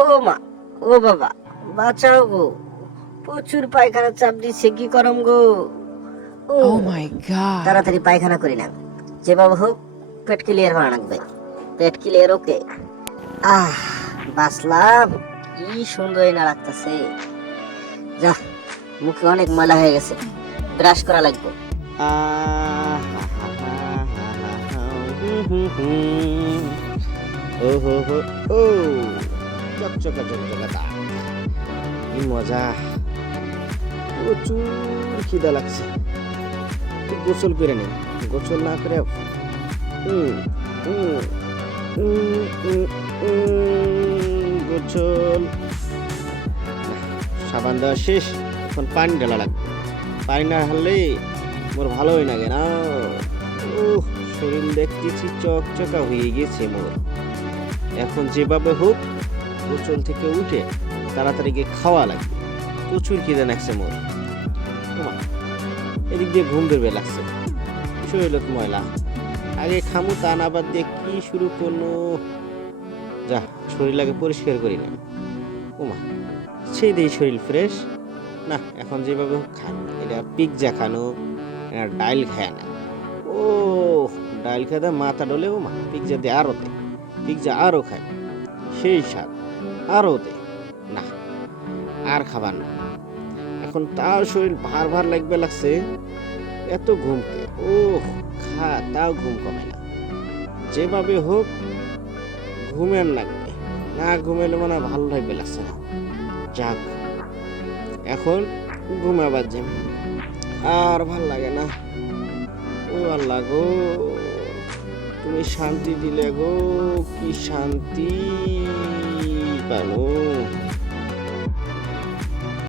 ও মা, ও বাবা, বাঁচাও গো, প্রচুর পায়খানা চাপ দিচ্ছে, কি করম গো। ও Oh my god. তাড়াতাড়ি পায়খানা করি না, যেভাবে হোক পেট ক্লিয়ার হওয়া লাগবে। পেট ক্লিয়ার, ওকে। আহ, বাঁচলাম। কি সুন্দর না লাগতেছে। যা, মুখে অনেক ময়লা হয়ে গেছে, ব্রাশ করা লাগবে। ও হো হো ও চকচকা চকচকা দাঁত, কি মজা। প্রচুর খিদা লাগছে, একটু গোসল করে নেই। গোসল না করে গোসল, সাবান দেওয়া শেষ, এখন পানি ঢালা লাগবে। পানি না ঢাললে মোর ভালোই লাগে না। শরীর দেখতেছি চকচকা হয়ে গেছে মোর। এখন যেভাবে হোক গোসল থেকে উঠে তাড়াতাড়ি গিয়ে খাওয়া লাগবে। প্রচুর খিদে লাগছে মোর। ওমা, এদিক দিয়ে ঘুম ধরবে লাগছে, শরীর ময়লা। আগে খামু, তা না বাদ দিয়ে কি শুরু করলো। যা, শরীর আগে পরিষ্কার করি না। ওমা, সেই দিয়ে শরীর ফ্রেশ না। এখন যেভাবে হোক খান, এটা পিৎজা খানো, এটা ডাইল খায় না। ও ডাইল খেতে মাথা ডলে। ও মা, পিৎজা দিয়ে আরো দে, পিৎজা আরো খায়, সেই স্বাদ, আরো দে। না, আর খাবার না। এখন তাও শরীর ভার ভার লাগবে লাগছে, এত ঘুমতে। ও খা, তাও ঘুম কমে না। যেভাবে হোক ঘুমের লাগবে, না ঘুমেলে মানে ভালো লাগবে লাগছে না। যাক, এখন ঘুমাবার যে আর ভাল লাগে না। ও আল্লাহ গো, তুমি শান্তি দিলে গো, কি শান্তি পানো।